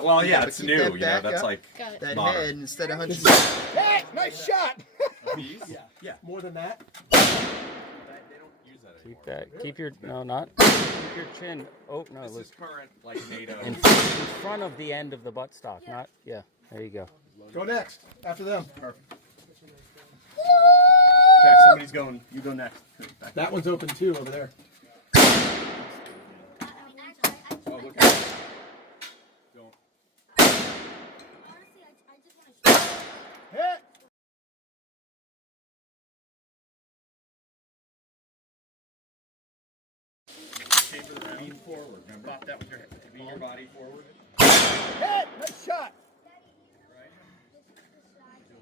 Well, yeah, it's new. You know, that's like that modern. head instead of hunching. Hey, nice shot. Yeah. More than that. They don't use that anymore. Keep that. Keep your Keep your chin. Oh no, This is current like NATO. in front of the end of the buttstock. Not There you go. Go next. After them. Perfect. Jack, somebody's going. You go next. That one's open too over there. Oh, look at it. Don't. Hit. Lean forward. Remember? Pop that with your head. Lean your body forward. Hit. Nice shot.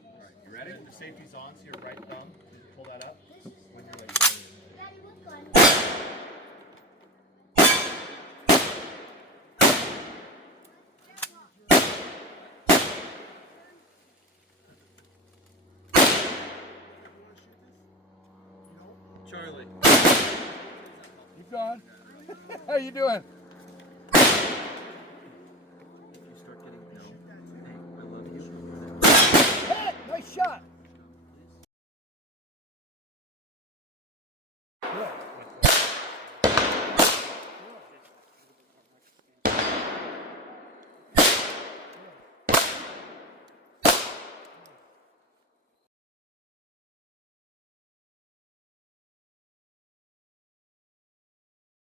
Alright, you ready? The safety's on, so your right thumb. Pull that up. When you're like. Charlie. Keep going. How you doing?